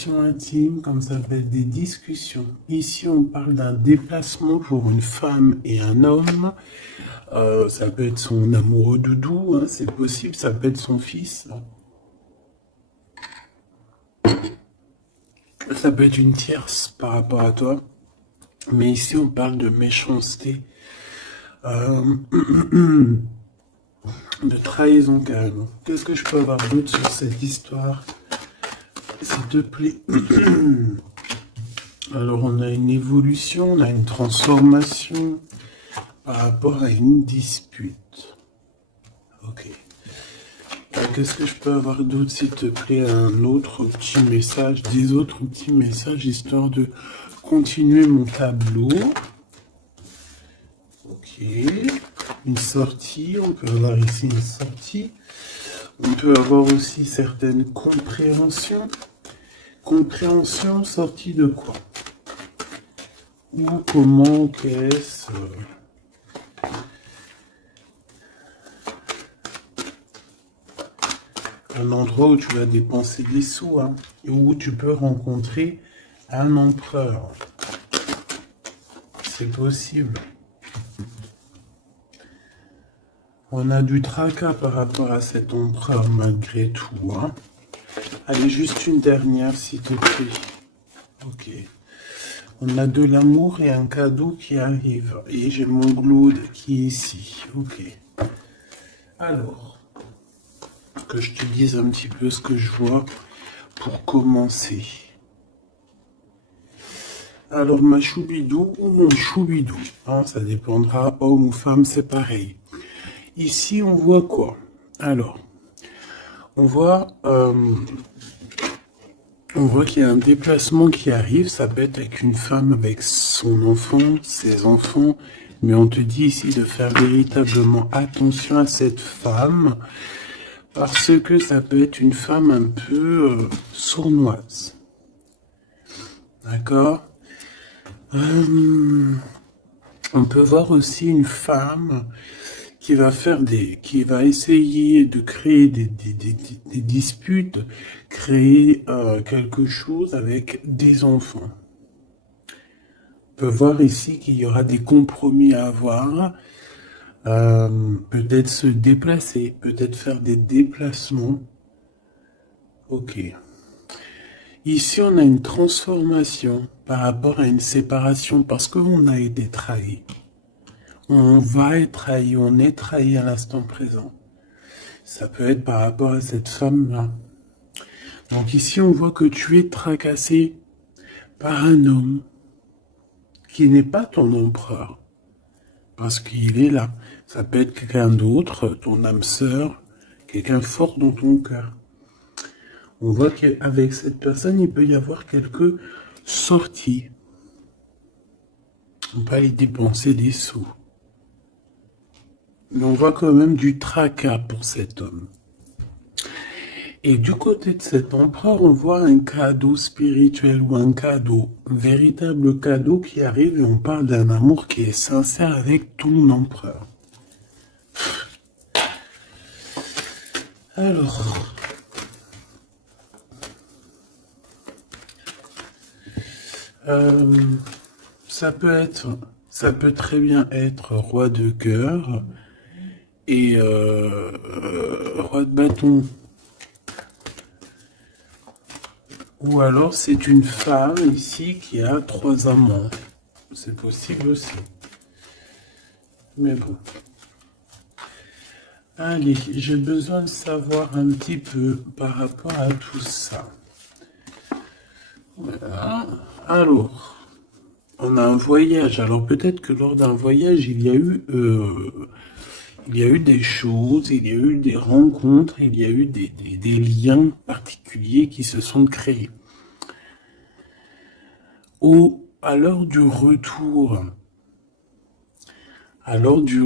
relations intimes, comme ça peut être des discussions. Ici, on parle d'un déplacement pour une femme et un homme. Ça peut être son amoureux doudou, hein, c'est possible, ça peut être son fils. Ça peut être une tierce par rapport à toi. Mais ici, on parle de méchanceté, euh, de trahison carrément. Qu'est-ce que je peux avoir d'autre sur cette histoire, s'il te plaît? Alors, on a une évolution, on a une transformation par rapport à une dispute. Ok. Qu'est-ce que je peux avoir d'autre, s'il te plaît? Un autre petit message, des autres petits messages, histoire de continuer mon tableau. Ok. Une sortie, on peut avoir ici une sortie. On peut avoir aussi certaines compréhensions. Compréhension, sortie de quoi? Ou comment, qu'est-ce... un endroit où tu vas dépenser des sous, hein, et où tu peux rencontrer un empereur. C'est possible. On a du tracas par rapport à cet empereur malgré tout. Hein. Allez, juste une dernière, s'il te plaît. Ok. On a de l'amour et un cadeau qui arrive. Et j'ai mon Glaude qui est ici. Ok. Alors, que je te dise un petit peu ce que je vois pour commencer. Alors, ma choubidou ou mon choubidou, hein, ça dépendra, homme ou femme, c'est pareil. Ici, on voit quoi? Alors, on voit qu'il y a un déplacement qui arrive. Ça peut être avec une femme, avec son enfant, ses enfants. Mais on te dit ici de faire véritablement attention à cette femme. Parce que ça peut être une femme un peu sournoise. D'accord? On peut voir aussi une femme qui va essayer de créer des disputes, créer quelque chose avec des enfants. On peut voir ici qu'il y aura des compromis à avoir, peut-être se déplacer, peut-être faire des déplacements. Ok. Ici, on a une transformation par rapport à une séparation parce qu'on a été trahi. On va être trahi, on est trahi à l'instant présent. Ça peut être par rapport à cette femme-là. Donc ici, on voit que tu es tracassé par un homme qui n'est pas ton empereur. Parce qu'il est là. Ça peut être quelqu'un d'autre, ton âme sœur, quelqu'un fort dans ton cœur. On voit qu'avec cette personne, il peut y avoir quelques sorties. On peut aller dépenser des sous. Mais on voit quand même du tracas pour cet homme. Et du côté de cet empereur, on voit un cadeau spirituel ou un véritable cadeau qui arrive et on parle d'un amour qui est sincère avec ton empereur. Alors, ça peut très bien être roi de cœur et roi de bâton. Ou alors c'est une femme ici qui a 3 amants. C'est possible aussi. Mais bon. Allez, j'ai besoin de savoir un petit peu par rapport à tout ça. Voilà. Alors, on a un voyage. Alors peut-être que lors d'un voyage, il y a eu des choses, il y a eu des rencontres, il y a eu des liens particuliers qui se sont créés. À l'heure du retour, à l'heure du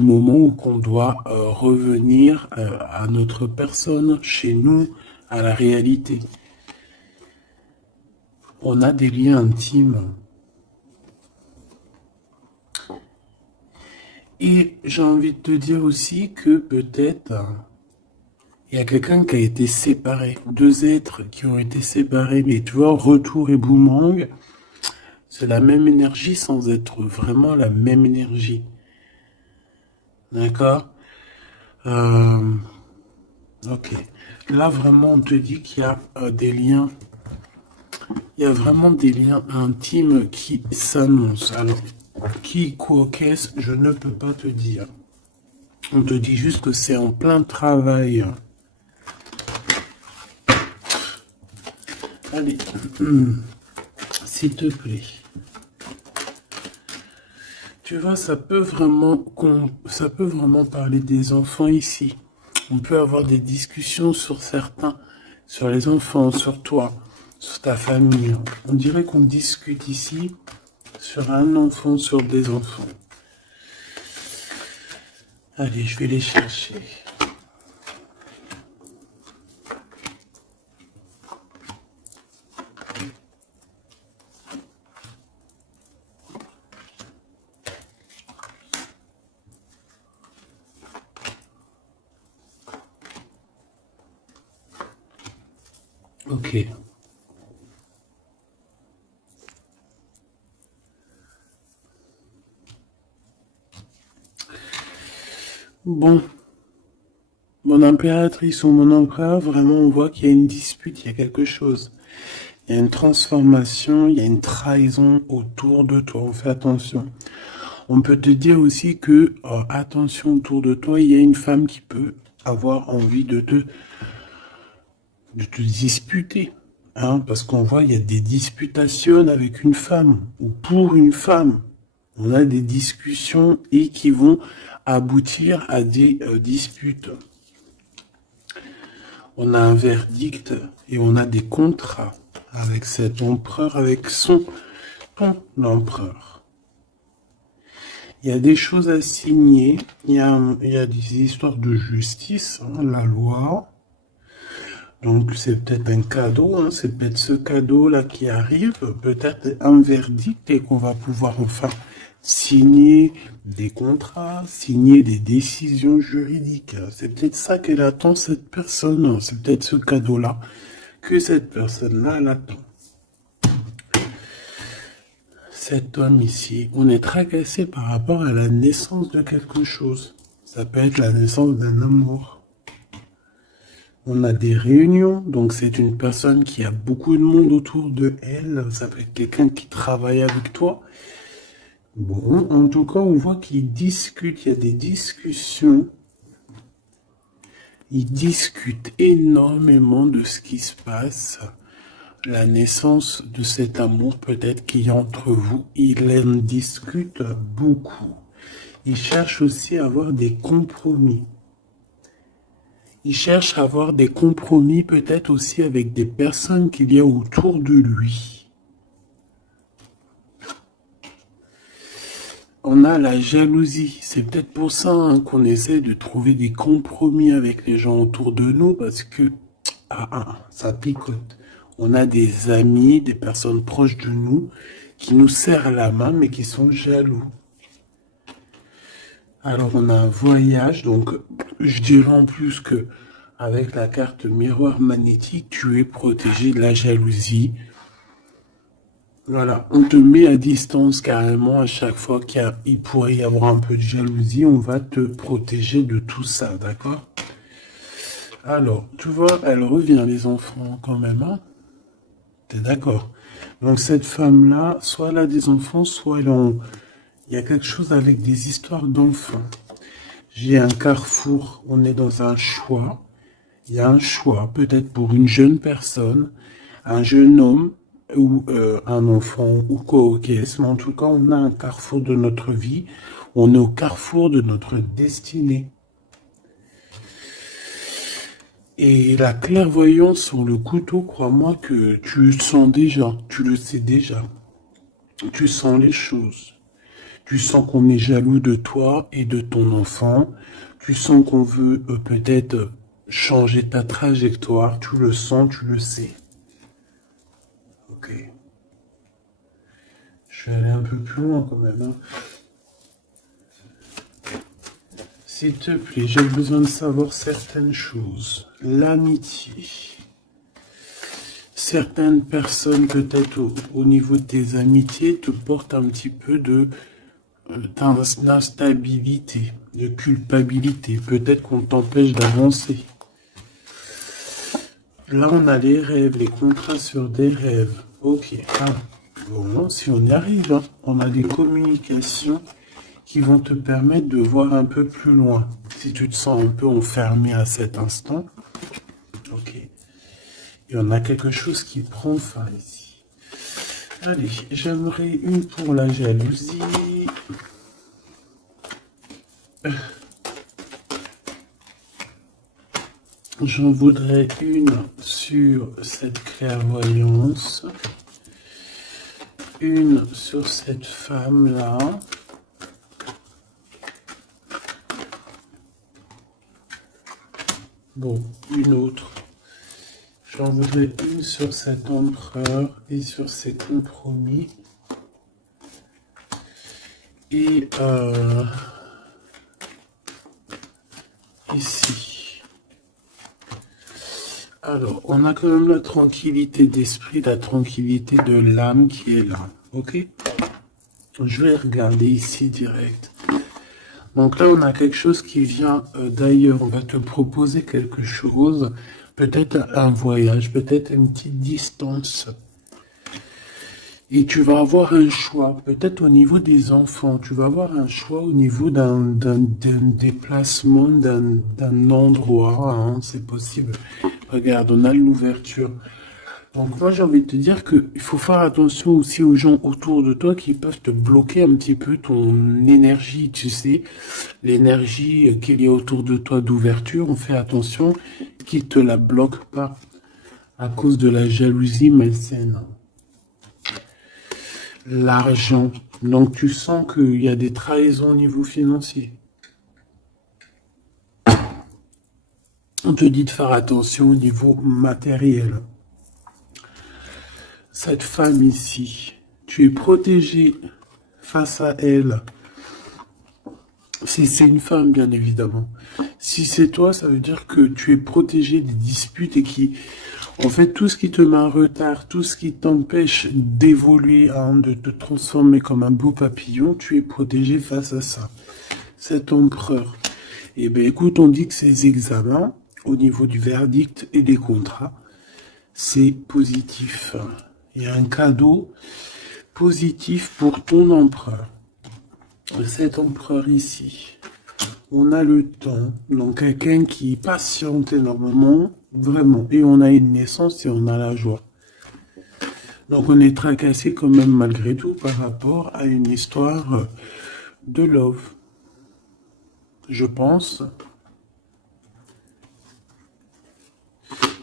moment où on doit revenir à notre personne, chez nous, à la réalité. On a des liens intimes. Et j'ai envie de te dire aussi que peut-être Il y a quelqu'un qui a été séparé. Deux êtres qui ont été séparés. Mais tu vois, retour et boomerang, c'est la même énergie sans être vraiment la même énergie. D'accord? Ok. Là, vraiment, on te dit qu'il y a des liens. Il y a vraiment des liens intimes qui s'annoncent. Alors, qui, quoi, qu'est-ce, je ne peux pas te dire. On te dit juste que c'est en plein travail. Allez, s'il te plaît. Tu vois, ça peut vraiment parler des enfants ici. On peut avoir des discussions sur certains, sur les enfants, sur toi, sur ta famille. On dirait qu'on discute ici sur un enfant, sur des enfants. Allez, je vais les chercher. Ok. Bon. Mon impératrice ou mon empereur, vraiment, on voit qu'il y a une dispute, il y a quelque chose. Il y a une transformation, il y a une trahison autour de toi. On fait attention. On peut te dire aussi que, attention, autour de toi, il y a une femme qui peut avoir envie de te disputer. Hein, parce qu'on voit, il y a des disputations avec une femme ou pour une femme. On a des discussions et qui vont aboutir à des disputes. On a un verdict et on a des contrats avec cet empereur, avec ton empereur. Il y a des choses à signer, il y a des histoires de justice, hein, la loi. Donc c'est peut-être un cadeau, hein, c'est peut-être ce cadeau-là qui arrive, peut-être un verdict et qu'on va pouvoir enfin signer des contrats, signer des décisions juridiques. C'est peut-être ça qu'elle attend, cette personne. C'est peut-être ce cadeau-là que cette personne-là l'attend. Cet homme ici, on est tracassé par rapport à la naissance de quelque chose. Ça peut être la naissance d'un amour. On a des réunions, donc c'est une personne qui a beaucoup de monde autour de elle. Ça peut être quelqu'un qui travaille avec toi. Bon, en tout cas, on voit qu'ils discutent, il y a des discussions. Ils discutent énormément de ce qui se passe. La naissance de cet amour peut-être qu'il y a entre vous. Ils en discutent beaucoup. Ils cherchent aussi à avoir des compromis. Il cherche à avoir des compromis peut-être aussi avec des personnes qu'il y a autour de lui. On a la jalousie. C'est peut-être pour ça hein, qu'on essaie de trouver des compromis avec les gens autour de nous parce que ça picote. On a des amis, des personnes proches de nous qui nous serrent la main mais qui sont jaloux. Alors on a un voyage, donc je dirais en plus que avec la carte miroir magnétique, tu es protégé de la jalousie. Voilà, on te met à distance carrément à chaque fois qu'il pourrait y avoir un peu de jalousie, on va te protéger de tout ça, d'accord? Alors, tu vois, elle revient les enfants quand même, hein? T'es d'accord? Donc cette femme-là, soit elle a des enfants, soit il y a quelque chose avec des histoires d'enfants. J'ai un carrefour, on est dans un choix. Il y a un choix, peut-être pour une jeune personne, un jeune homme ou un enfant ou quoi, mais en tout cas, on a un carrefour de notre vie. On est au carrefour de notre destinée. Et la clairvoyance sur le couteau, crois-moi que tu le sens déjà, tu le sais déjà. Tu sens les choses. Tu sens qu'on est jaloux de toi et de ton enfant. Tu sens qu'on veut peut-être changer ta trajectoire. Tu le sens, tu le sais. Ok. Je vais aller un peu plus loin quand même. Hein. S'il te plaît, j'ai besoin de savoir certaines choses. L'amitié. Certaines personnes, peut-être au niveau de tes amitiés, te portent un petit peu d'instabilité, de culpabilité. Peut-être qu'on t'empêche d'avancer. Là, on a les rêves, les contrats sur des rêves. Ok. Ah, bon, si on y arrive, hein, on a des communications qui vont te permettre de voir un peu plus loin. Si tu te sens un peu enfermé à cet instant, ok. Et on a quelque chose qui prend fin ici. Allez, j'aimerais une pour la jalousie. J'en voudrais une sur cette clairvoyance. Une sur cette femme-là. Bon, une autre. J'en voudrais une sur cet empereur et sur ses compromis. Et ici. Alors, on a quand même la tranquillité d'esprit, la tranquillité de l'âme qui est là. Ok? Je vais regarder ici direct. Donc là, on a quelque chose qui vient d'ailleurs. On va te proposer quelque chose. Peut-être un voyage, peut-être une petite distance. Et tu vas avoir un choix, peut-être au niveau des enfants. Tu vas avoir un choix au niveau d'un déplacement, d'un endroit. Hein, c'est possible. Regarde, on a l'ouverture. Donc moi, j'ai envie de te dire qu'il faut faire attention aussi aux gens autour de toi qui peuvent te bloquer un petit peu ton énergie, tu sais, l'énergie qu'il y a autour de toi d'ouverture. On fait attention qu'ils te la bloquent pas à cause de la jalousie malsaine. L'argent. Donc tu sens qu'il y a des trahisons au niveau financier. On te dit de faire attention au niveau matériel. Cette femme ici, tu es protégé face à elle. Si c'est une femme, bien évidemment. Si c'est toi, ça veut dire que tu es protégé des disputes et qui, en fait, tout ce qui te met en retard, tout ce qui t'empêche d'évoluer, hein, de te transformer comme un beau papillon, tu es protégé face à ça. Cet empereur. Eh bien, écoute, on dit que ces examens, au niveau du verdict et des contrats, c'est positif. Il y a un cadeau positif pour ton empereur. Cet empereur ici, on a le temps, donc quelqu'un qui patiente énormément, vraiment, et on a une naissance et on a la joie. Donc on est tracassé quand même malgré tout par rapport à une histoire de love, je pense.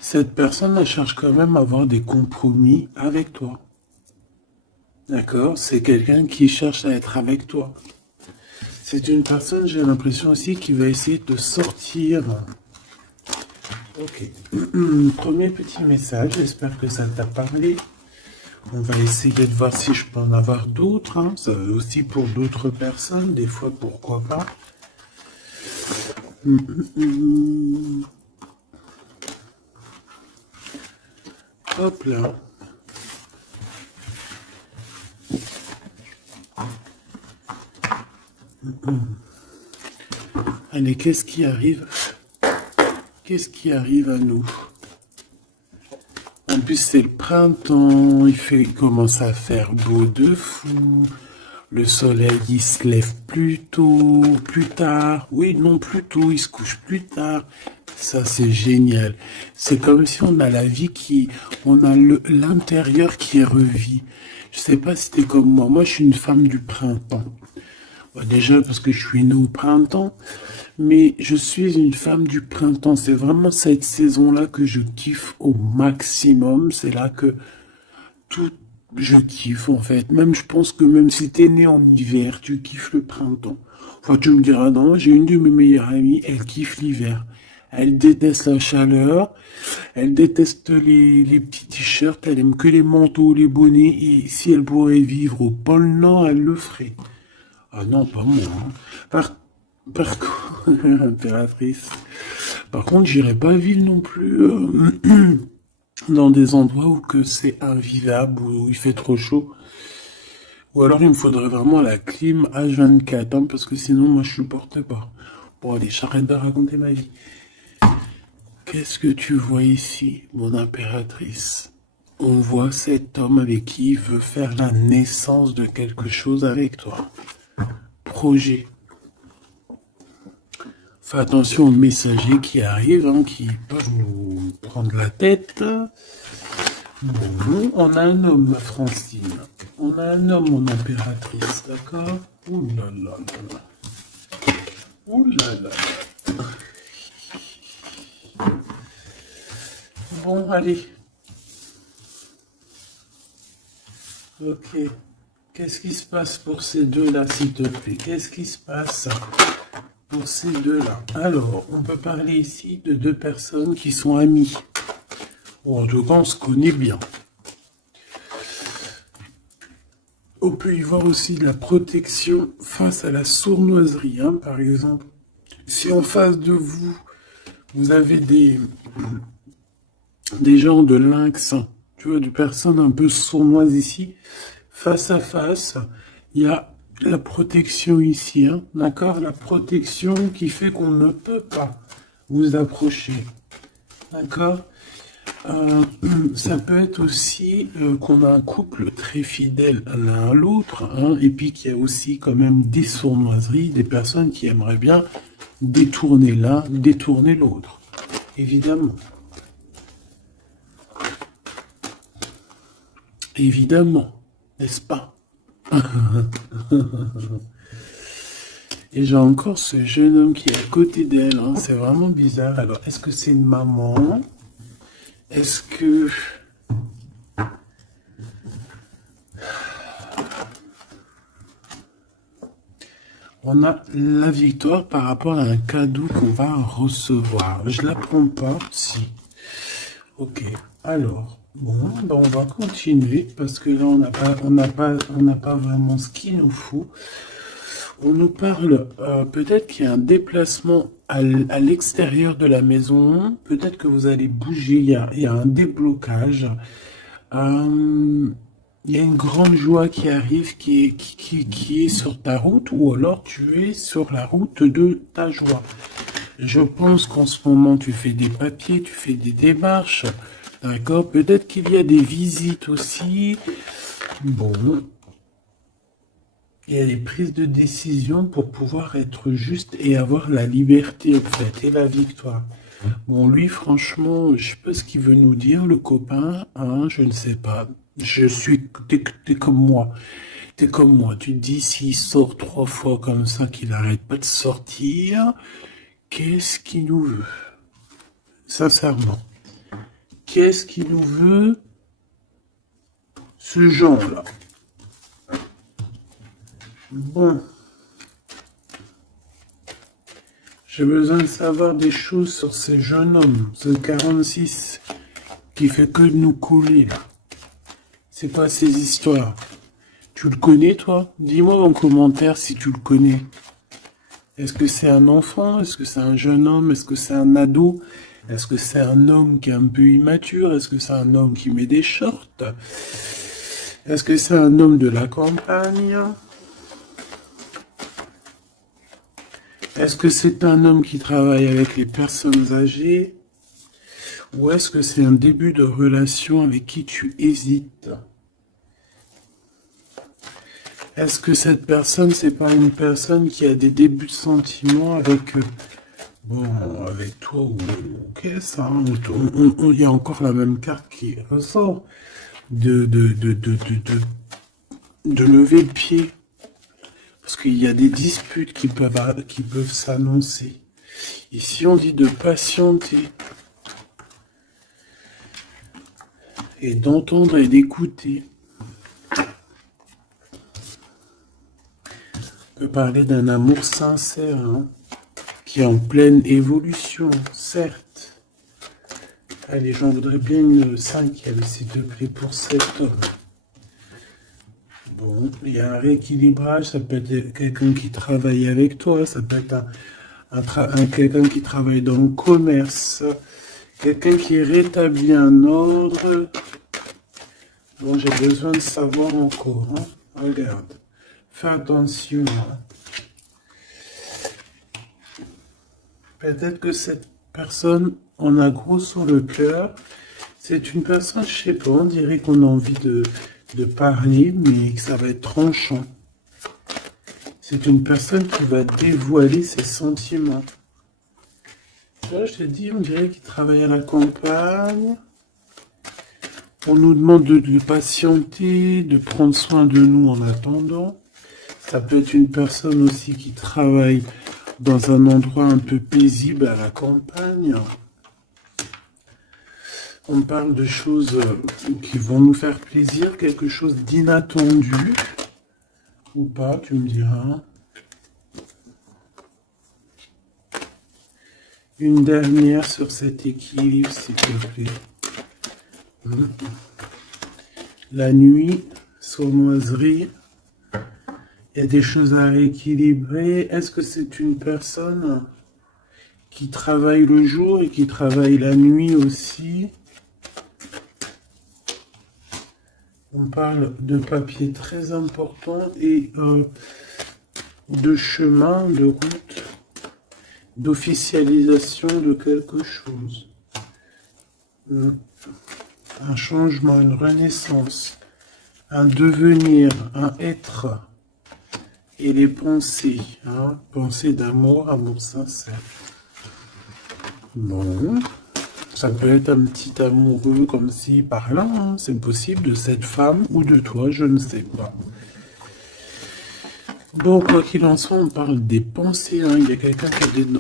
Cette personne, elle cherche quand même à avoir des compromis avec toi. D'accord? C'est quelqu'un qui cherche à être avec toi. C'est une personne, j'ai l'impression aussi, qui va essayer de sortir. Ok. Premier petit message, j'espère que ça t'a parlé. On va essayer de voir si je peux en avoir d'autres. Hein. Ça aussi pour d'autres personnes, des fois, pourquoi pas. Hop là. Allez, qu'est-ce qui arrive? Qu'est-ce qui arrive à nous? En plus, c'est le printemps, il commence à faire beau de fou. Le soleil, il se lève plus tôt, plus tard. Oui, non, plus tôt, il se couche plus tard. Ça, c'est génial. C'est comme si on a la vie on a l'intérieur qui revit. Je sais pas si t'es comme moi. Moi, je suis une femme du printemps. Déjà parce que je suis née au printemps, mais je suis une femme du printemps. C'est vraiment cette saison-là que je kiffe au maximum. C'est là que je kiffe en fait. Même je pense que même si t'es né en hiver, tu kiffes le printemps. Enfin, tu me diras, non, j'ai une de mes meilleures amies, elle kiffe l'hiver. Elle déteste la chaleur, elle déteste les petits t-shirts, elle aime que les manteaux, les bonnets, et si elle pourrait vivre au pôle Nord, elle le ferait. Ah non, pas moi. Hein. Par contre, impératrice. Par contre, j'irai pas vivre non plus dans des endroits où que c'est invivable, où il fait trop chaud. Ou alors il me faudrait vraiment la clim H24, hein, parce que sinon moi je supporte pas. Bon allez, j'arrête de raconter ma vie. Qu'est-ce que tu vois ici, mon impératrice? On voit cet homme avec qui il veut faire la naissance de quelque chose avec toi. Projet. Fais attention aux messagers qui arrivent, hein, qui peuvent nous prendre la tête. Bon, on a un homme, ma Francine. On a un homme, mon impératrice, d'accord? Ouh là là là là. Ouh là là. Bon, allez. Ok. Qu'est-ce qui se passe pour ces deux-là, s'il te plaît? Qu'est-ce qui se passe pour ces deux-là? Alors, on peut parler ici de deux personnes qui sont amies. Bon, en tout cas, on se connaît bien. On peut y voir aussi de la protection face à la sournoiserie, hein, par exemple. Si en face de vous, vous avez des gens de lynx, tu vois, des personnes un peu sournoises ici, face à face, il y a la protection ici, hein, d'accord? La protection qui fait qu'on ne peut pas vous approcher, d'accord? Ça peut être aussi qu'on a un couple très fidèle l'un à l'autre, hein, et puis qu'il y a aussi quand même des sournoiseries, des personnes qui aimeraient bien détourner l'un, détourner l'autre, évidemment. Évidemment, n'est-ce pas? Et j'ai encore ce jeune homme qui est à côté d'elle, hein, c'est vraiment bizarre. Alors, est-ce que c'est une maman? Est-ce que... On a la victoire par rapport à un cadeau qu'on va recevoir. Je la prends pas, si. Ok, alors, bon, ben on va continuer parce que là, on n'a pas vraiment ce qu'il nous faut. On nous parle, peut-être qu'il y a un déplacement à l'extérieur de la maison. Peut-être que vous allez bouger, il y a un déblocage. Il y a une grande joie qui arrive, qui est sur ta route, ou alors tu es sur la route de ta joie. Je pense qu'en ce moment, tu fais des papiers, tu fais des démarches, d'accord? Peut-être qu'il y a des visites aussi. Bon, il y a des prises de décision pour pouvoir être juste et avoir la liberté, en fait, et la victoire. Bon, lui, franchement, je sais pas ce qu'il veut nous dire, le copain, hein, je ne sais pas. T'es comme moi. T'es comme moi. Tu te dis, s'il sort 3 fois comme ça, qu'il n'arrête pas de sortir, qu'est-ce qu'il nous veut? Sincèrement. Qu'est-ce qu'il nous veut? Ce genre-là. Bon. J'ai besoin de savoir des choses sur ce jeune homme, ce 46, qui fait que de nous couler, là. C'est quoi ces histoires? Tu le connais, toi? Dis-moi en commentaire si tu le connais. Est-ce que c'est un enfant? Est-ce que c'est un jeune homme? Est-ce que c'est un ado? Est-ce que c'est un homme qui est un peu immature? Est-ce que c'est un homme qui met des shorts? Est-ce que c'est un homme de la campagne? Est-ce que c'est un homme qui travaille avec les personnes âgées? Ou est-ce que c'est un début de relation avec qui tu hésites? Est-ce que cette personne, c'est pas une personne qui a des débuts de sentiments avec, bon, avec toi ou qu'est-ce, hein? Il y a encore la même carte qui ressort de lever le pied. Parce qu'il y a des disputes qui peuvent s'annoncer. Ici, on dit de patienter. Et d'entendre et d'écouter. On peut parler d'un amour sincère, hein, qui est en pleine évolution, certes. Allez, j'en voudrais bien une 5e, s'il te plaît, pour cet homme. Bon, il y a un rééquilibrage, ça peut être quelqu'un qui travaille avec toi, ça peut être quelqu'un qui travaille dans le commerce, quelqu'un qui rétablit un ordre. Bon, j'ai besoin de savoir encore. Hein. Regarde, fais attention. Hein. Peut-être que cette personne, on a gros sur le cœur. C'est une personne, je sais pas, on dirait qu'on a envie de parler, mais que ça va être tranchant. C'est une personne qui va dévoiler ses sentiments. Tu vois, je te dis, on dirait qu'il travaille à la campagne. On nous demande de patienter, de prendre soin de nous en attendant. Ça peut être une personne aussi qui travaille dans un endroit un peu paisible à la campagne. On parle de choses qui vont nous faire plaisir, quelque chose d'inattendu. Ou pas, tu me diras. Une dernière sur cet équilibre, s'il te plaît. La nuit, sournoiserie. Il y a des choses à rééquilibrer. Est-ce que c'est une personne qui travaille le jour et qui travaille la nuit aussi? On parle de papier très important et de chemin, de route, d'officialisation de quelque chose. Un changement, une renaissance, un devenir, un être. Et les pensées, hein, pensées d'amour, amour sincère. Bon, ça peut être un petit amoureux comme si par là, hein, c'est possible, de cette femme ou de toi, je ne sais pas. Bon, quoi qu'il en soit, on parle des pensées, hein. Il y a quelqu'un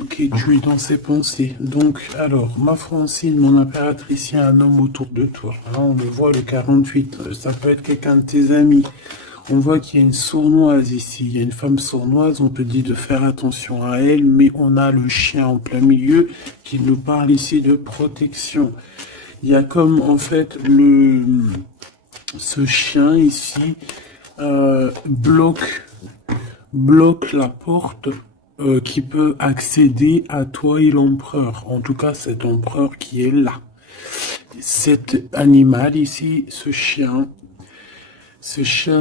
qui est tué dans ses pensées. Donc, alors, ma Francine, mon impératrice, il y a un homme autour de toi. Là, on le voit, le 48, ça peut être quelqu'un de tes amis. On voit qu'il y a une sournoise ici, il y a une femme sournoise, on te dit de faire attention à elle, mais on a le chien en plein milieu qui nous parle ici de protection. Il y a comme, en fait, ce chien ici bloque la porte qui peut accéder à toi et l'empereur. En tout cas, cet empereur qui est là. Cet animal ici, ce chien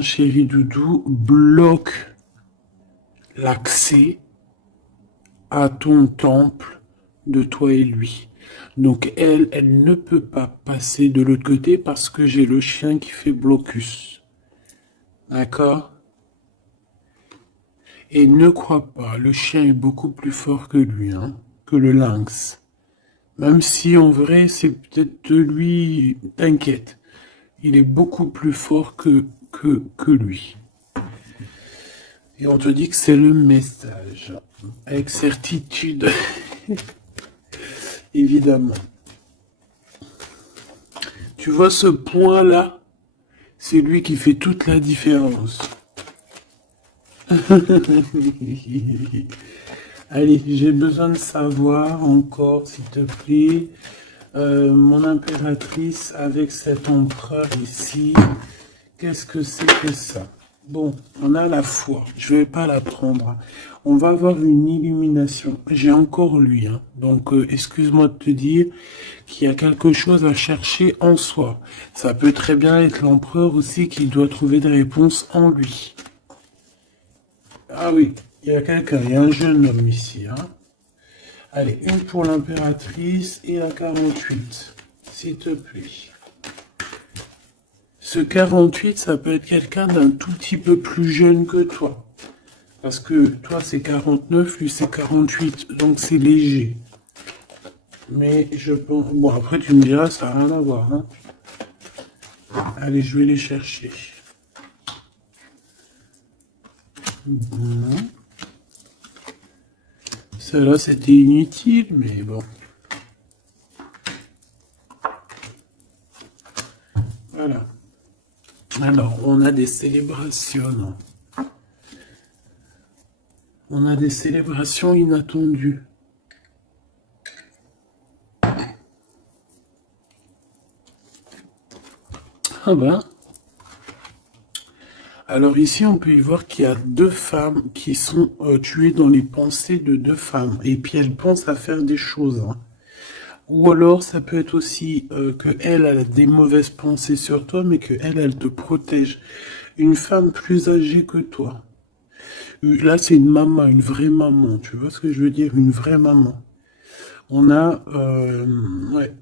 chéri doudou bloque l'accès à ton temple de toi et lui. Donc elle ne peut pas passer de l'autre côté parce que j'ai le chien qui fait blocus. D'accord? Et ne crois pas, le chien est beaucoup plus fort que lui, hein, que le lynx. Même si en vrai, c'est peut-être de lui, t'inquiète. Il est beaucoup plus fort que lui. Et on te dit que c'est le message. Avec certitude. Évidemment. Tu vois ce point-là? C'est lui qui fait toute la différence. Allez, j'ai besoin de savoir encore, s'il te plaît, mon impératrice avec cet empereur ici, qu'est-ce que c'est que ça? Bon, on a la foi, je vais pas la prendre. On va avoir une illumination. J'ai encore lui, hein. Donc excuse-moi de te dire qu'il y a quelque chose à chercher en soi. Ça peut très bien être l'empereur aussi qui doit trouver des réponses en lui. Ah oui, il y a quelqu'un, il y a un jeune homme ici, hein. Allez, une pour l'impératrice et la 48, s'il te plaît. Ce 48, ça peut être quelqu'un d'un tout petit peu plus jeune que toi. Parce que toi, c'est 49, lui, c'est 48. Donc, c'est léger. Mais je pense... Bon, après, tu me diras, ça n'a rien à voir. Hein. Allez, je vais les chercher. Bon. Celle-là, c'était inutile, mais bon. Voilà. Alors, on a des célébrations. On a des célébrations inattendues. Ah ben. Alors ici, on peut y voir qu'il y a deux femmes qui sont tuées dans les pensées de deux femmes. Et puis elles pensent à faire des choses, hein. Ou alors, ça peut être aussi que elle a des mauvaises pensées sur toi, mais que elle te protège. Une femme plus âgée que toi. Là, c'est une maman, une vraie maman. Tu vois ce que je veux dire? Une vraie maman. On a ouais,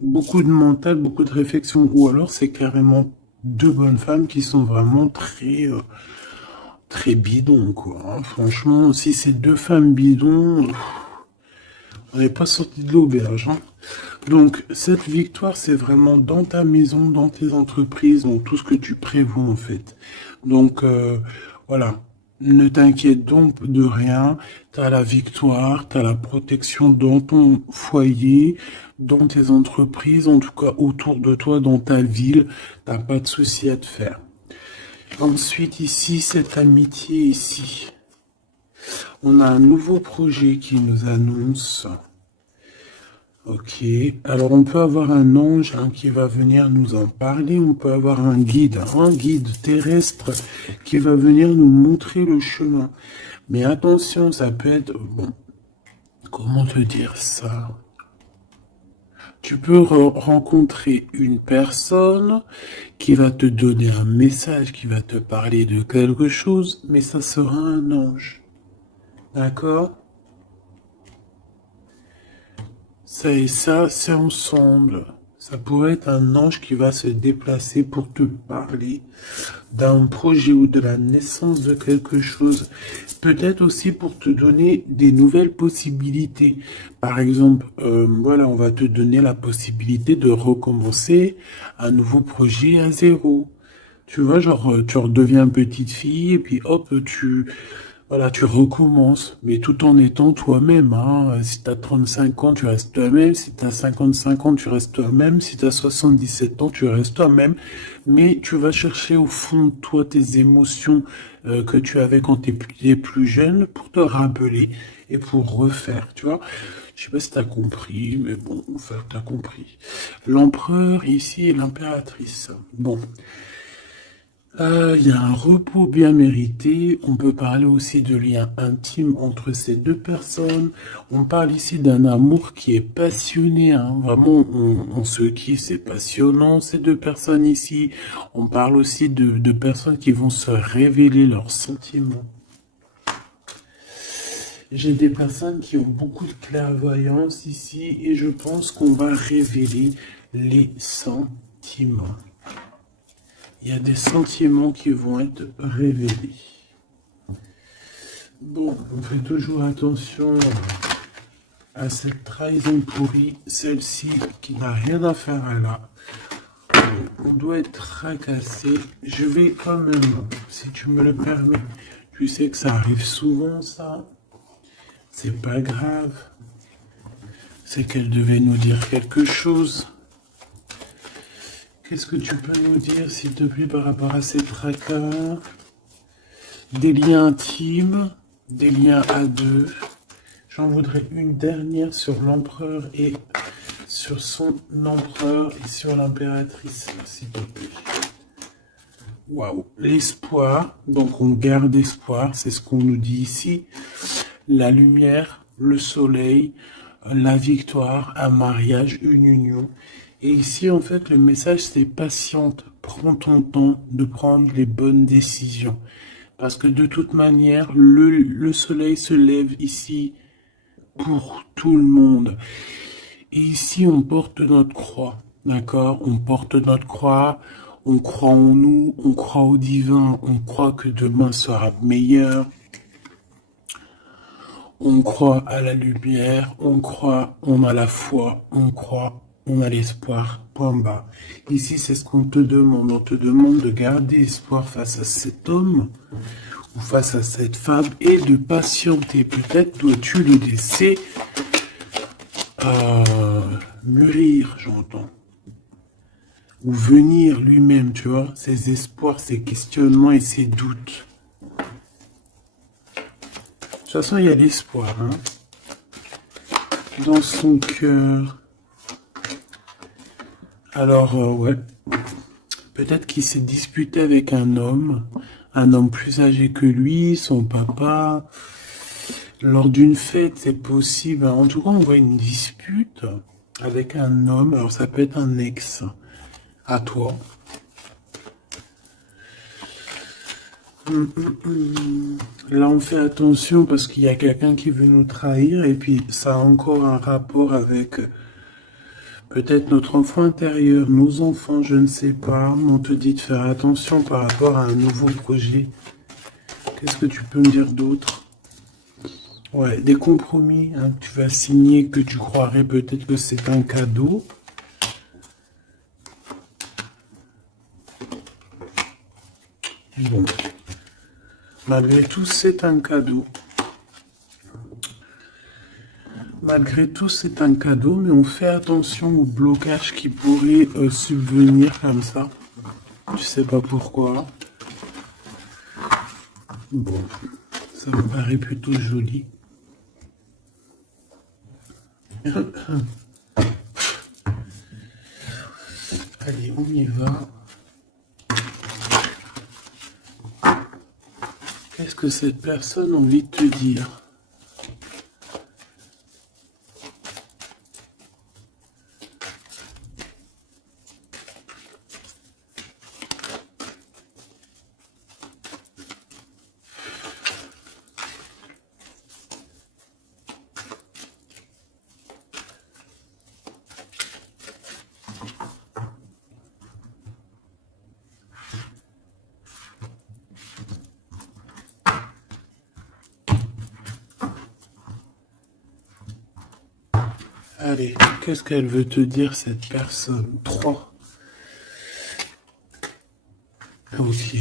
beaucoup de mental, beaucoup de réflexion. Ou alors, c'est carrément deux bonnes femmes qui sont vraiment très bidons, quoi, hein. Franchement, si c'est deux femmes bidons, on n'est pas sorti de l'auberge, hein. Donc, cette victoire, c'est vraiment dans ta maison, dans tes entreprises, dans tout ce que tu prévois, en fait. Donc, voilà. Ne t'inquiète donc de rien. Tu as la victoire, tu as la protection dans ton foyer, dans tes entreprises, en tout cas autour de toi, dans ta ville. T'as pas de souci à te faire. Ensuite, ici, cette amitié ici. On a un nouveau projet qui nous annonce. Ok, alors on peut avoir un ange, hein, qui va venir nous en parler, on peut avoir un guide terrestre qui va venir nous montrer le chemin. Mais attention, ça peut être, bon, comment te dire ça? Tu peux rencontrer une personne qui va te donner un message, qui va te parler de quelque chose, mais ça sera un ange. D'accord? Ça et ça, c'est ensemble. Ça pourrait être un ange qui va se déplacer pour te parler d'un projet ou de la naissance de quelque chose. Peut-être aussi pour te donner des nouvelles possibilités. Par exemple, voilà, on va te donner la possibilité de recommencer un nouveau projet à zéro. Tu vois, genre, tu redeviens petite fille et puis hop, voilà, tu recommences, mais tout en étant toi-même, hein. Si t'as 35 ans, tu restes toi-même. Si t'as 55 ans, tu restes toi-même. Si t'as 77 ans, tu restes toi-même. Mais tu vas chercher au fond de toi tes émotions que tu avais quand t'es plus jeune pour te rappeler et pour refaire, tu vois. Je sais pas si t'as compris, mais bon, enfin, t'as compris. L'empereur ici et l'impératrice. Bon. Il y a un repos bien mérité. On peut parler aussi de liens intimes entre ces deux personnes. On parle ici d'un amour qui est passionné, hein. Vraiment, on se kiffe, c'est passionnant, ces deux personnes ici. On parle aussi de personnes qui vont se révéler leurs sentiments. J'ai des personnes qui ont beaucoup de clairvoyance ici et je pense qu'on va révéler les sentiments. Il y a des sentiments qui vont être révélés. Bon, on fait toujours attention à cette trahison pourrie, celle-ci qui n'a rien à faire là. On doit être tracassé. Je vais quand même, si tu me le permets, tu sais que ça arrive souvent, ça. C'est pas grave. C'est qu'elle devait nous dire quelque chose. Qu'est-ce que tu peux nous dire, s'il te plaît, par rapport à ces tracas? Des liens intimes, des liens à deux. J'en voudrais une dernière sur l'empereur et sur son empereur et sur l'impératrice, s'il te plaît. Waouh, l'espoir. Donc on garde espoir, c'est ce qu'on nous dit ici. La lumière, le soleil, la victoire, un mariage, une union. Et ici, en fait, le message, c'est patiente. Prends ton temps de prendre les bonnes décisions. Parce que de toute manière, le soleil se lève ici pour tout le monde. Et ici, on porte notre croix. D'accord? On porte notre croix. On croit en nous. On croit au divin. On croit que demain sera meilleur. On croit à la lumière. On croit, on a la foi. On croit. On a l'espoir, point bas. Ici, c'est ce qu'on te demande. On te demande de garder espoir face à cet homme ou face à cette femme et de patienter. Peut-être dois-tu le laisser mûrir, j'entends. Ou venir lui-même, tu vois, ses espoirs, ses questionnements et ses doutes. De toute façon, il y a l'espoir, hein, dans son cœur. Alors, ouais, Peut-être qu'il s'est disputé avec un homme plus âgé que lui, son papa. Lors d'une fête, c'est possible. En tout cas, on voit une dispute avec un homme. Alors, ça peut être un ex à toi. Là, on fait attention parce qu'il y a quelqu'un qui veut nous trahir et puis ça a encore un rapport avec peut-être notre enfant intérieur, nos enfants, je ne sais pas. On te dit de faire attention par rapport à un nouveau projet. Qu'est-ce que tu peux me dire d'autre? Ouais, des compromis hein, que tu vas signer, que tu croirais peut-être que c'est un cadeau. Bon. Malgré tout, c'est un cadeau. Malgré tout, c'est un cadeau, mais on fait attention aux blocages qui pourraient subvenir comme ça. Je sais pas pourquoi. Bon, ça me paraît plutôt joli. Allez, on y va. Qu'est-ce que cette personne a envie de te dire? Allez, qu'est-ce qu'elle veut te dire, cette personne? 3. Ok.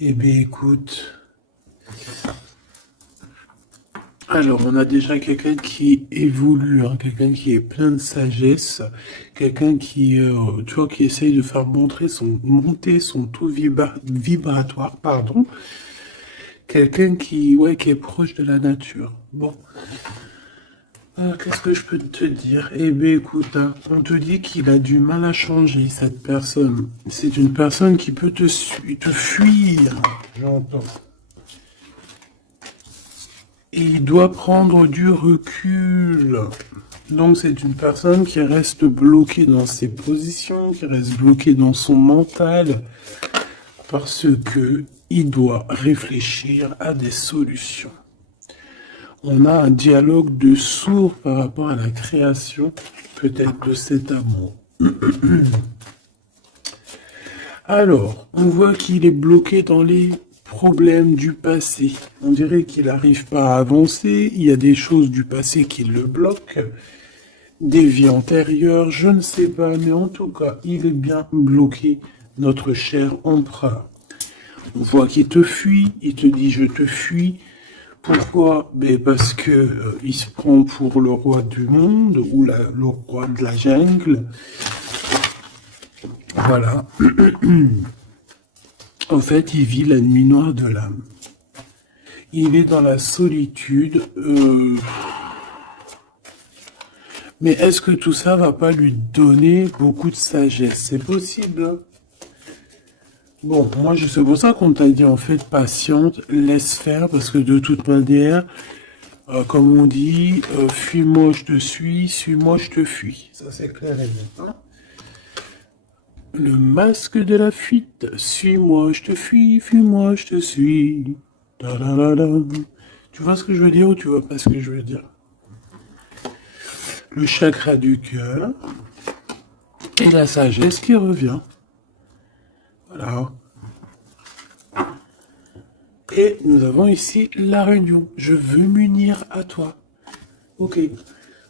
Eh bien, écoute. Alors, on a déjà quelqu'un qui évolue, hein, quelqu'un qui est plein de sagesse, quelqu'un qui, tu vois, qui essaye de faire monter son taux vibratoire, pardon. Quelqu'un qui, ouais, qui est proche de la nature. Bon. Qu'est-ce que je peux te dire? Eh bien, écoute, hein, on te dit qu'il a du mal à changer, cette personne. C'est une personne qui peut te fuir, j'entends. Et il doit prendre du recul. Donc, c'est une personne qui reste bloquée dans ses positions, qui reste bloquée dans son mental, parce que il doit réfléchir à des solutions. On a un dialogue de sourds par rapport à la création, peut-être de cet amour. Alors, on voit qu'il est bloqué dans les problèmes du passé. On dirait qu'il n'arrive pas à avancer, il y a des choses du passé qui le bloquent, des vies antérieures, je ne sais pas, mais en tout cas, il est bien bloqué, notre cher empereur. On voit qu'il te fuit, il te dit « je te fuis ». Pourquoi? Ben parce que il se prend pour le roi du monde ou le roi de la jungle. Voilà. En fait, il vit la nuit noire de l'âme. Il est dans la solitude. Mais est-ce que tout ça va pas lui donner beaucoup de sagesse? C'est possible, hein. Bon, moi, c'est pour ça qu'on t'a dit, en fait, patiente, laisse faire, parce que de toute manière, comme on dit, fuis-moi, je te suis-moi, je te fuis. Ça, c'est clair et net. Hein. Le masque de la fuite, suis-moi, je te fuis, fuis-moi, je te suis. Da, da, da, da. Tu vois ce que je veux dire ou tu vois pas ce que je veux dire? Le chakra du cœur et la sagesse qui revient. Voilà. Et nous avons ici la réunion. Je veux m'unir à toi. Ok.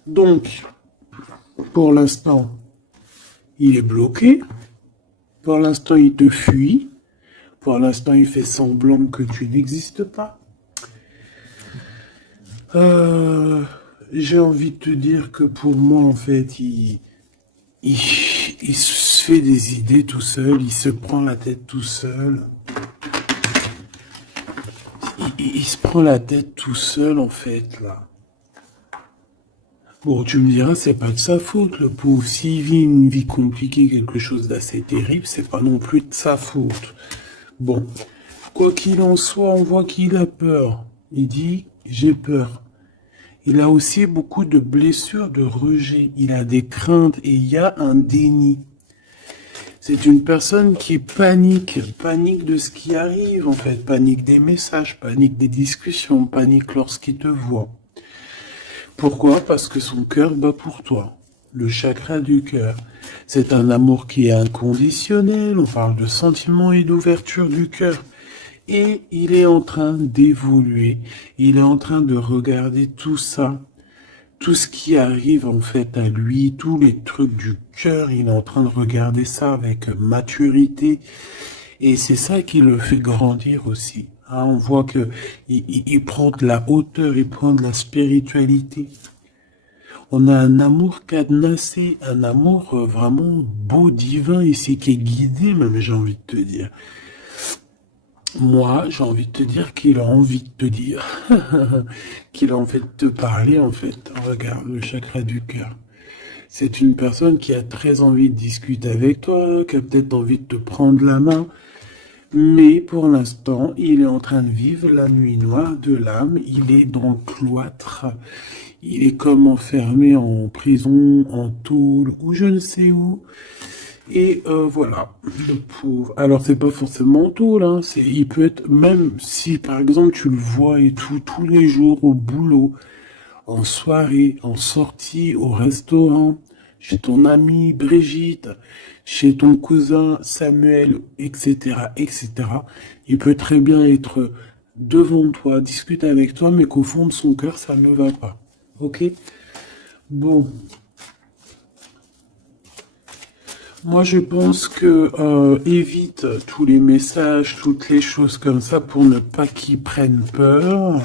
Donc, pour l'instant, il est bloqué. Pour l'instant, il te fuit. Pour l'instant, il fait semblant que tu n'existes pas. J'ai envie de te dire que pour moi, en fait, il se fait des idées tout seul. Il se prend la tête tout seul. Il se prend la tête tout seul, en fait, là. Bon, tu me diras, c'est pas de sa faute, le pauvre. S'il vit une vie compliquée, quelque chose d'assez terrible, c'est pas non plus de sa faute. Bon, quoi qu'il en soit, on voit qu'il a peur. Il dit, j'ai peur. Il a aussi beaucoup de blessures, de rejet. Il a des craintes et il y a un déni. C'est une personne qui panique de ce qui arrive en fait, panique des messages, panique des discussions, panique lorsqu'il te voit. Pourquoi? Parce que son cœur bat pour toi. Le chakra du cœur. C'est un amour qui est inconditionnel, on parle de sentiments et d'ouverture du cœur. Et il est en train d'évoluer, il est en train de regarder tout ça, tout ce qui arrive en fait à lui, tous les trucs du cœur, il est en train de regarder ça avec maturité. Et c'est ça qui le fait grandir aussi. Hein, on voit que il prend de la hauteur, il prend de la spiritualité. On a un amour cadenassé, un amour vraiment beau, divin ici, qui est guidé même, j'ai envie de te dire. Moi, j'ai envie de te dire qu'il a envie de te dire, qu'il a envie de te parler en fait. Regarde le chakra du cœur. C'est une personne qui a très envie de discuter avec toi, qui a peut-être envie de te prendre la main. Mais pour l'instant, il est en train de vivre la nuit noire de l'âme. Il est dans le cloître. Il est comme enfermé en prison, en tôle, ou je ne sais où. Et voilà, le pauvre. Alors c'est pas forcément tout là, il peut être, même si par exemple tu le vois et tout, tous les jours au boulot, en soirée, en sortie, au restaurant, chez ton amie Brigitte, chez ton cousin Samuel, etc., etc. Il peut très bien être devant toi, discuter avec toi, mais qu'au fond de son cœur, ça ne va pas. Ok? Bon. Moi, je pense que évite tous les messages, toutes les choses comme ça pour ne pas qu'il prenne peur.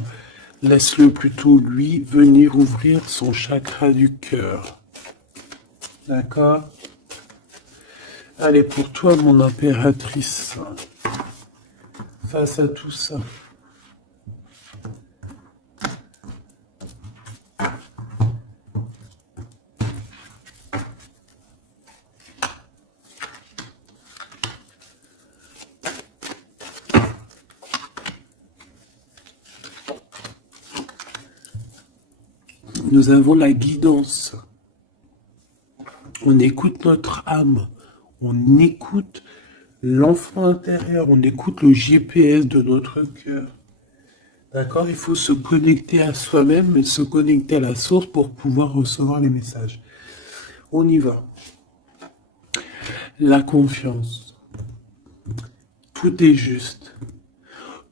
Laisse-le plutôt, lui, venir ouvrir son chakra du cœur. D'accord? Allez, pour toi, mon impératrice, face à tout ça. Nous avons la guidance. On écoute notre âme. On écoute l'enfant intérieur. On écoute le GPS de notre cœur. D'accord? Il faut se connecter à soi-même et se connecter à la source pour pouvoir recevoir les messages. On y va. La confiance. Tout est juste.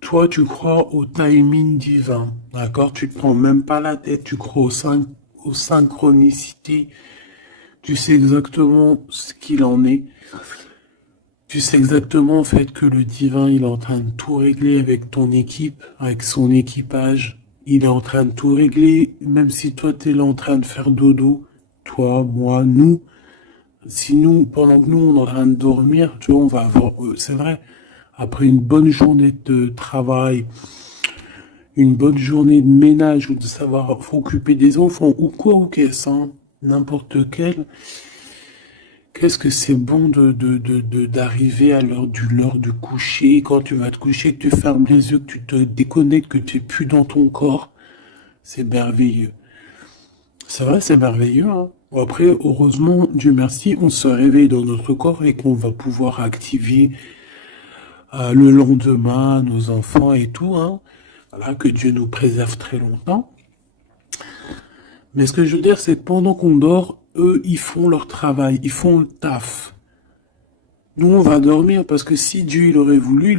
Toi, tu crois au timing divin, d'accord? Tu te prends même pas la tête, tu crois aux synchronicités. Tu sais exactement ce qu'il en est. Tu sais exactement en fait que le divin, il est en train de tout régler avec ton équipe, avec son équipage. Il est en train de tout régler, même si toi, tu es là en train de faire dodo. Toi, moi, nous. Si nous, pendant que nous, on est en train de dormir, tu vois, on va avoir, c'est vrai, après une bonne journée de travail, une bonne journée de ménage ou de savoir s'occuper des enfants ou quoi ou qu'est-ce, hein, n'importe quel, qu'est-ce que c'est bon d'arriver à l'heure du coucher, quand tu vas te coucher, que tu fermes les yeux, que tu te déconnectes, que tu es plus dans ton corps, c'est merveilleux. C'est vrai, c'est merveilleux, hein. Bon, après, heureusement, Dieu merci, on se réveille dans notre corps et qu'on va pouvoir activer le lendemain, nos enfants et tout, hein. Voilà, que Dieu nous préserve très longtemps. Mais ce que je veux dire, c'est que pendant qu'on dort, eux, ils font leur travail, ils font le taf. Nous, on va dormir parce que si Dieu il aurait voulu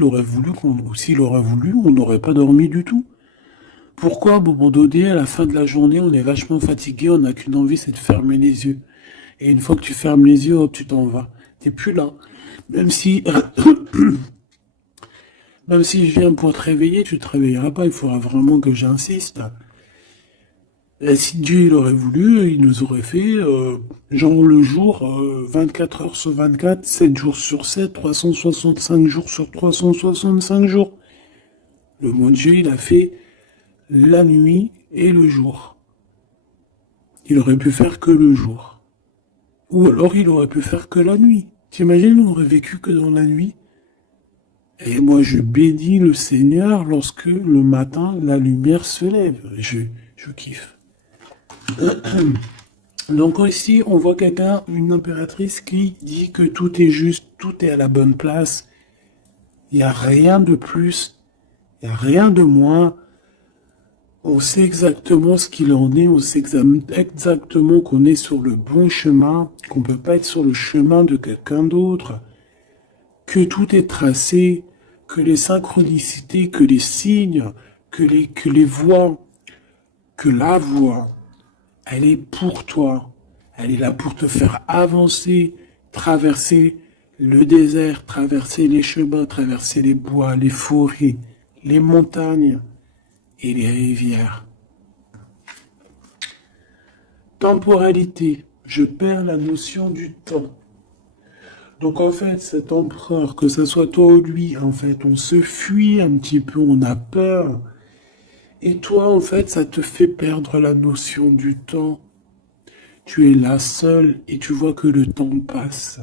s'il aurait voulu, on n'aurait pas dormi du tout. Pourquoi, à un moment donné, à la fin de la journée, on est vachement fatigué, on n'a qu'une envie, c'est de fermer les yeux. Et une fois que tu fermes les yeux, hop, tu t'en vas. T'es plus là. Même si, même si je viens pour te réveiller, tu te réveilleras pas. Il faudra vraiment que j'insiste. Et si Dieu il aurait voulu, il nous aurait fait, genre le jour, 24 heures sur 24, 7 jours sur 7, 365 jours sur 365 jours. Le bon Dieu, il a fait la nuit et le jour. il aurait pu faire que le jour. Ou alors il aurait pu faire que la nuit. T'imagines, on aurait vécu que dans la nuit? Et moi, je bénis le Seigneur lorsque le matin, la lumière se lève. Je kiffe. Donc ici, on voit quelqu'un, une impératrice qui dit que tout est juste, tout est à la bonne place. Il n'y a rien de plus, il n'y a rien de moins. On sait exactement ce qu'il en est, on sait exactement qu'on est sur le bon chemin, qu'on ne peut pas être sur le chemin de quelqu'un d'autre, que tout est tracé, que les synchronicités, que les signes, que les voix, que la voix, elle est pour toi. Elle est là pour te faire avancer, traverser le désert, traverser les chemins, traverser les bois, les forêts, les montagnes et les rivières. Temporalité. Je perds la notion du temps. Donc en fait, cet empereur, que ce soit toi ou lui, en fait, on se fuit un petit peu, on a peur. Et toi, en fait, ça te fait perdre la notion du temps. Tu es là seul et tu vois que le temps passe.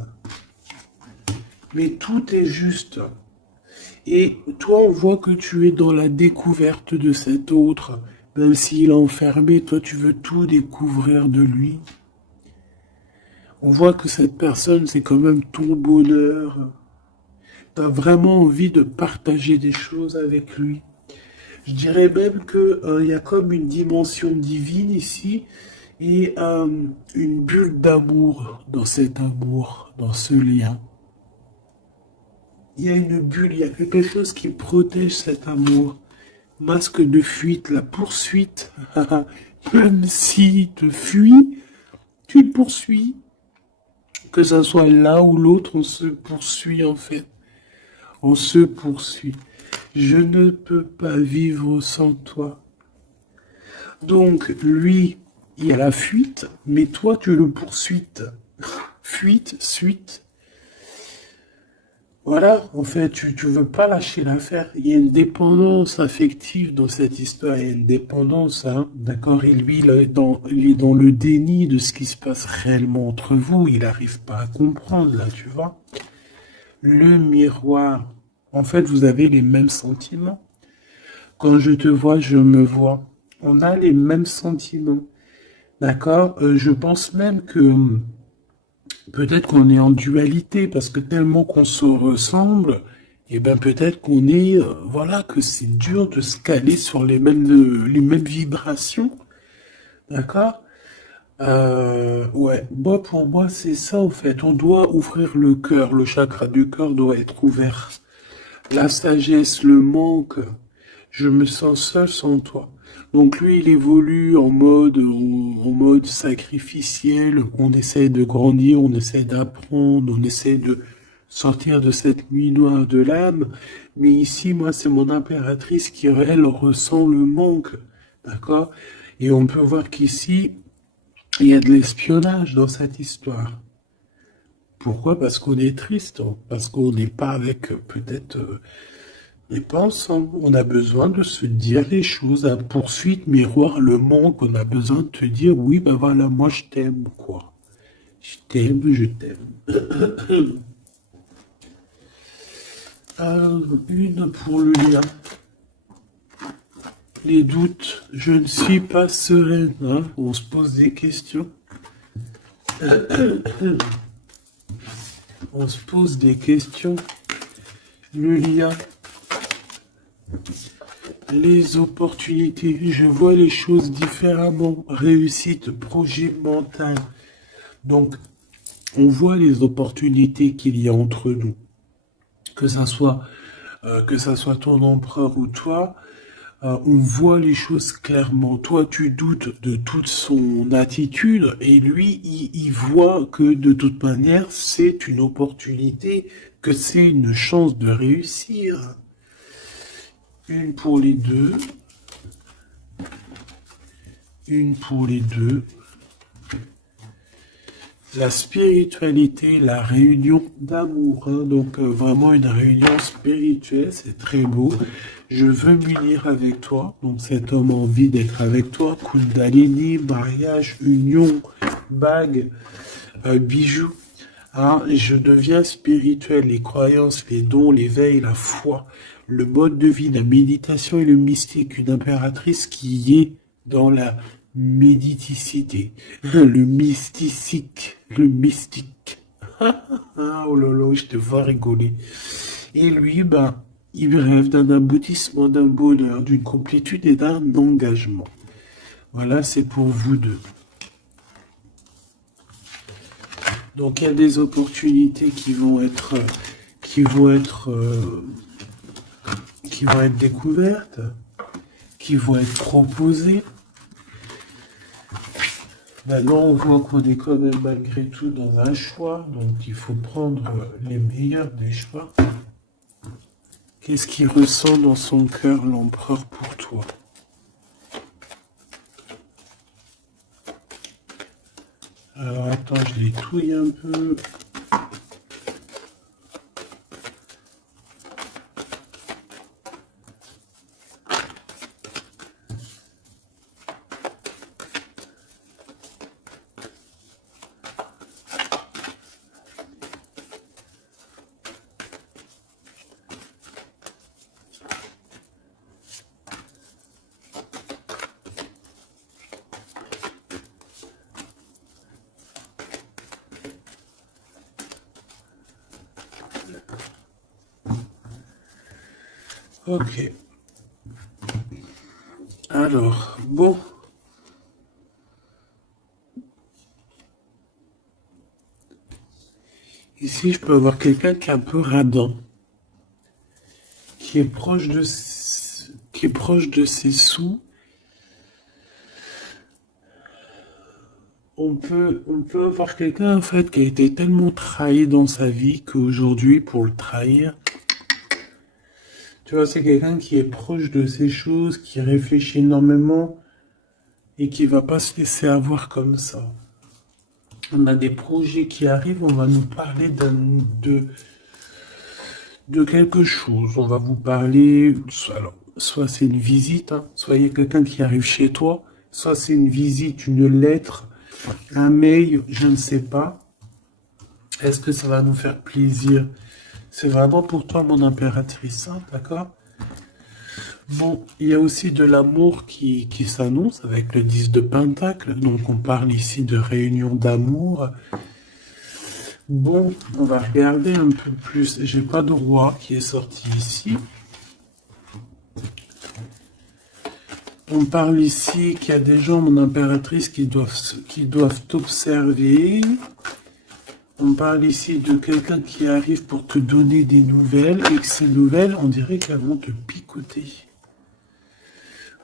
Mais tout est juste. Et toi, on voit que tu es dans la découverte de cet autre. Même s'il est enfermé, toi, tu veux tout découvrir de lui. On voit que cette personne, c'est quand même ton bonheur. Tu as vraiment envie de partager des choses avec lui. Je dirais même qu'il y a comme une dimension divine ici et une bulle d'amour dans cet amour, dans ce lien. Il y a une bulle, il y a quelque chose qui protège cet amour. Masque de fuite, la poursuite. Même s'il te fuit, tu le poursuis. Que ça soit l'un ou l'autre, on se poursuit en fait. On se poursuit. Je ne peux pas vivre sans toi. Donc, lui, il y a la fuite, mais toi, tu le poursuis. Fuite, suite. Voilà, en fait, tu veux pas lâcher l'affaire. Il y a une dépendance affective dans cette histoire. Il y a une dépendance, hein, d'accord? Et lui, il est dans le déni de ce qui se passe réellement entre vous. Il n'arrive pas à comprendre, là, tu vois. Le miroir. En fait, vous avez les mêmes sentiments. Quand je te vois, je me vois. On a les mêmes sentiments. D'accord? Je pense même que peut-être qu'on est en dualité, parce que tellement qu'on se ressemble, et ben peut-être qu'on est, voilà, que c'est dur de se caler sur les mêmes vibrations. D'accord? Ouais, moi, pour moi, c'est ça, en fait. On doit ouvrir le cœur. Le chakra du cœur doit être ouvert. La sagesse, le manque. Je me sens seul sans toi. Donc lui, il évolue en mode sacrificiel. On essaie de grandir, on essaie d'apprendre, on essaie de sortir de cette nuit noire de l'âme. Mais ici, moi, c'est mon impératrice qui, elle, ressent le manque. D'accord? Et on peut voir qu'ici, il y a de l'espionnage dans cette histoire. Pourquoi? Parce qu'on est triste, parce qu'on n'est pas avec peut-être... on n'est pas ensemble. On a besoin de se dire les choses. À poursuite, miroir, le manque. On a besoin de te dire, oui, ben voilà, moi je t'aime, quoi. Je t'aime, je t'aime. Une pour le lien. Les doutes, je ne suis pas sereine. Hein. On se pose des questions. On se pose des questions. Le lien. Les opportunités. Je vois les choses différemment. Réussite, projet mental. Donc, on voit les opportunités qu'il y a entre nous. Que ça soit ton empereur ou toi, on voit les choses clairement. Toi, tu doutes de toute son attitude et lui, il voit que de toute manière, c'est une opportunité, que c'est une chance de réussir. Une pour les deux. Une pour les deux. La spiritualité, la réunion d'amour, hein, donc vraiment une réunion spirituelle, c'est très beau. Je veux m'unir avec toi. Donc cet homme a envie d'être avec toi. Kundalini, mariage, union, bague, bijoux. Ah, je deviens spirituel. Les croyances, les dons, l'éveil, la foi, le mode de vie, la méditation et le mystique. Une impératrice qui est dans la méditicité. Le mystique. Le mystique. Ah, oh là là, je te vois rigoler. Et lui, ben, il rêve d'un aboutissement, d'un bonheur, d'une complétude et d'un engagement. Voilà, c'est pour vous deux. Donc, il y a des opportunités qui vont être découvertes, qui vont être proposées. Maintenant, on voit qu'on est quand même malgré tout dans un choix, donc il faut prendre les meilleurs des choix. Qu'est-ce qu'il ressent dans son cœur, l'empereur, pour toi? Alors, attends, je les touille un peu. Ok. Alors, bon. Ici, je peux avoir quelqu'un qui est un peu radin, qui est proche de ses sous. On peut avoir quelqu'un, en fait, qui a été tellement trahi dans sa vie qu'aujourd'hui, pour le trahir, tu vois, c'est quelqu'un qui est proche de ces choses, qui réfléchit énormément et qui va pas se laisser avoir comme ça. On a des projets qui arrivent, on va nous parler de quelque chose. On va vous parler, alors, soit c'est une visite, hein, soit il y a quelqu'un qui arrive chez toi, soit c'est une visite, une lettre, un mail, je ne sais pas. Est-ce que ça va nous faire plaisir? C'est vraiment pour toi, mon impératrice, hein, d'accord? Bon, il y a aussi de l'amour qui s'annonce avec le 10 de Pentacle. Donc, on parle ici de réunion d'amour. Bon, on va regarder un peu plus. J'ai pas de roi qui est sorti ici. On parle ici qu'il y a des gens, mon impératrice, qui doivent t'observer. On parle ici de quelqu'un qui arrive pour te donner des nouvelles et que ces nouvelles, on dirait qu'elles vont te picoter.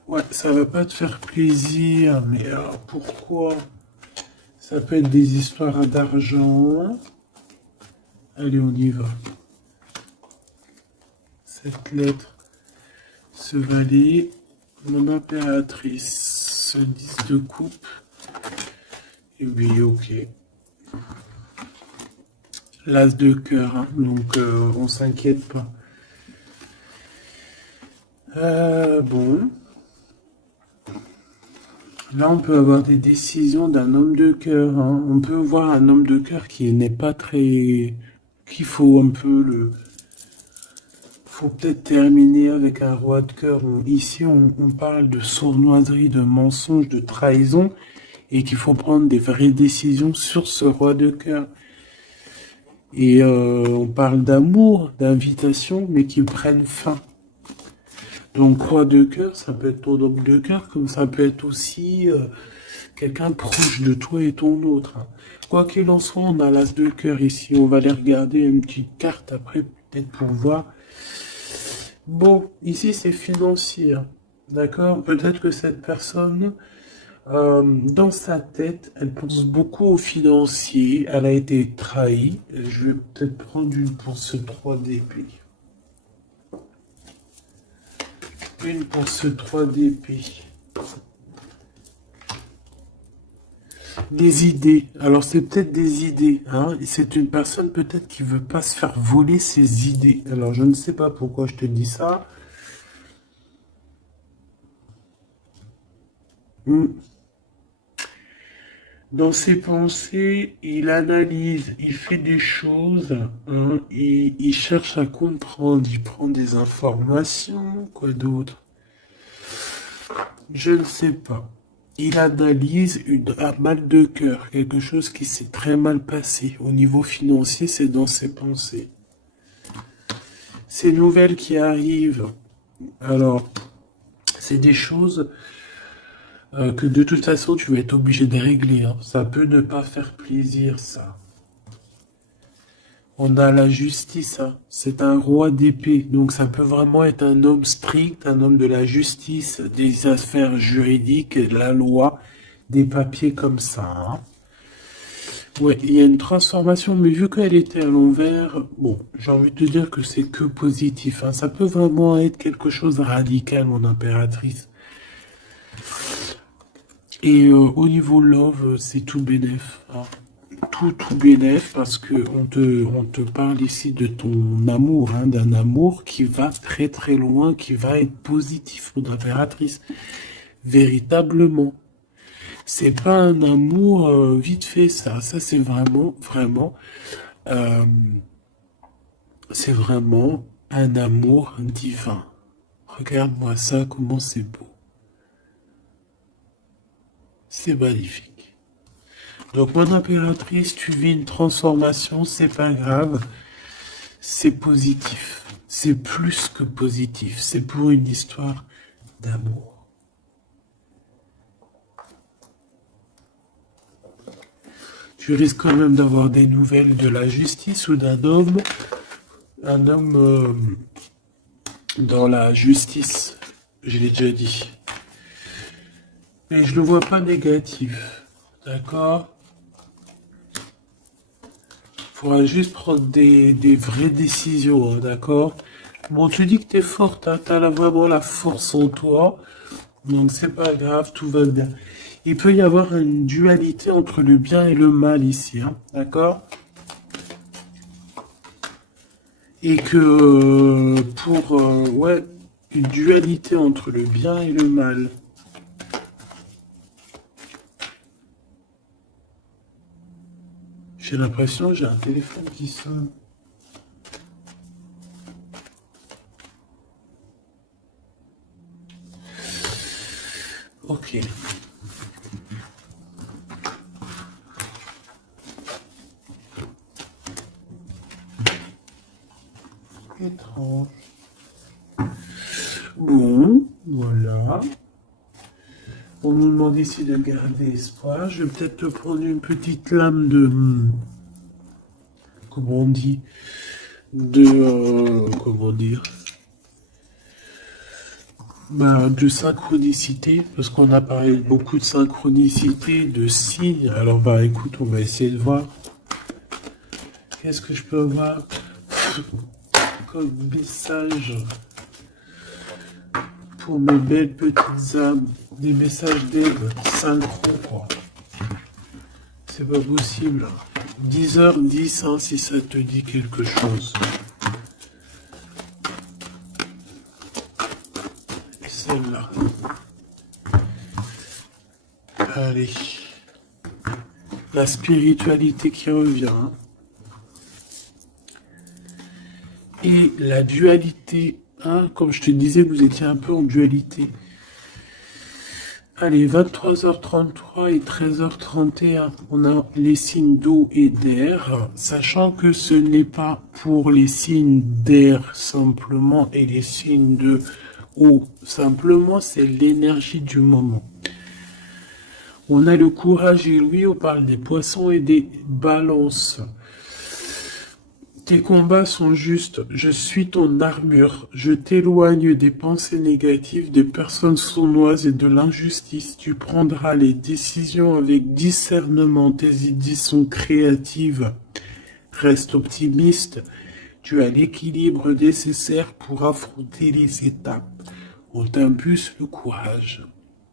Ouais, ça va pas te faire plaisir, mais alors pourquoi? Ça peut être des histoires d'argent. Allez, on y va. Cette lettre, ce valet, mon impératrice, ce 10 de coupe. Et oui, ok. L'as de cœur, hein, donc on s'inquiète pas. Bon. Là, on peut avoir des décisions d'un homme de cœur, hein. On peut voir un homme de cœur qui n'est pas très... qu'il faut un peu faut peut-être terminer avec un roi de cœur. Ici, on parle de sournoiserie, de mensonge, de trahison, et qu'il faut prendre des vraies décisions sur ce roi de cœur. Et on parle d'amour, d'invitation, mais qui prennent fin. Donc, roi de cœur, ça peut être ton homme de cœur, comme ça peut être aussi quelqu'un proche de toi et ton autre. Hein. Quoi qu'il en soit, on a l'as de cœur ici. On va aller regarder une petite carte après, peut-être pour voir. Bon, ici, c'est financier. D'accord? Peut-être que cette personne... dans sa tête, elle pense beaucoup aux financiers. Elle a été trahie. Je vais peut-être prendre une pour ce 3 d'épée. Une pour ce 3 d'épée. Des idées. Alors c'est peut-être des idées. Hein. C'est une personne peut-être qui veut pas se faire voler ses idées. Alors je ne sais pas pourquoi je te dis ça. Hmm. Dans ses pensées, il analyse, il fait des choses, hein, il cherche à comprendre, il prend des informations, quoi d'autre? Je ne sais pas. Il analyse un mal de cœur, quelque chose qui s'est très mal passé. Au niveau financier, c'est dans ses pensées. Ces nouvelles qui arrivent, alors, c'est des choses que de toute façon, tu vas être obligé de régler, hein. Ça peut ne pas faire plaisir, ça. On a la justice, hein. C'est un roi d'épée, donc ça peut vraiment être un homme strict, un homme de la justice, des affaires juridiques, la loi, des papiers comme ça, hein. Ouais, il y a une transformation, mais vu qu'elle était à l'envers, bon, j'ai envie de te dire que c'est que positif, hein. Ça peut vraiment être quelque chose de radical, mon impératrice. Et au niveau love, c'est tout bénef, hein. Tout bénef, parce que on te parle ici de ton amour, hein, d'un amour qui va très très loin, qui va être positif, mon impératrice. Véritablement. C'est pas un amour vite fait, ça. Ça, c'est vraiment, vraiment, euh, c'est vraiment un amour divin. Regarde-moi ça, comment c'est beau. C'est magnifique. Donc, mon impératrice, tu vis une transformation, c'est pas grave. C'est positif. C'est plus que positif. C'est pour une histoire d'amour. Tu risques quand même d'avoir des nouvelles de la justice ou d'un homme. Un homme dans la justice. Je l'ai déjà dit. Mais je le vois pas négatif. D'accord? Faudra juste prendre des vraies décisions, hein, d'accord? Bon, tu dis que t'es forte, hein, t'as vraiment la force en toi. Donc c'est pas grave, tout va bien. Il peut y avoir une dualité entre le bien et le mal ici, hein, d'accord? Et que ouais, une dualité entre le bien et le mal. J'ai l'impression que j'ai un téléphone qui sonne. Ok. Étrange. Bon, voilà. On nous demande ici de garder espoir. Je vais peut-être te prendre une petite lame de... Comment on dit? De... comment dire? Bah, de synchronicité, parce qu'on a parlé beaucoup de synchronicité, de signes. Alors, bah, écoute, on va essayer de voir. Qu'est-ce que je peux avoir comme message pour mes belles petites âmes? Des messages d'aide synchro, quoi. C'est pas possible. 10h10, hein, si ça te dit quelque chose. Celle-là. Allez. La spiritualité qui revient, hein. Et la dualité, hein, comme je te disais, vous étiez un peu en dualité. Allez, 23h33 et 13h31, on a les signes d'eau et d'air, sachant que ce n'est pas pour les signes d'air simplement et les signes de eau simplement, c'est l'énergie du moment. On a le courage et lui, on parle des poissons et des balances. Tes combats sont justes, je suis ton armure, je t'éloigne des pensées négatives, des personnes sournoises et de l'injustice. Tu prendras les décisions avec discernement, tes idées sont créatives. Reste optimiste, tu as l'équilibre nécessaire pour affronter les étapes. On t'impulse le courage.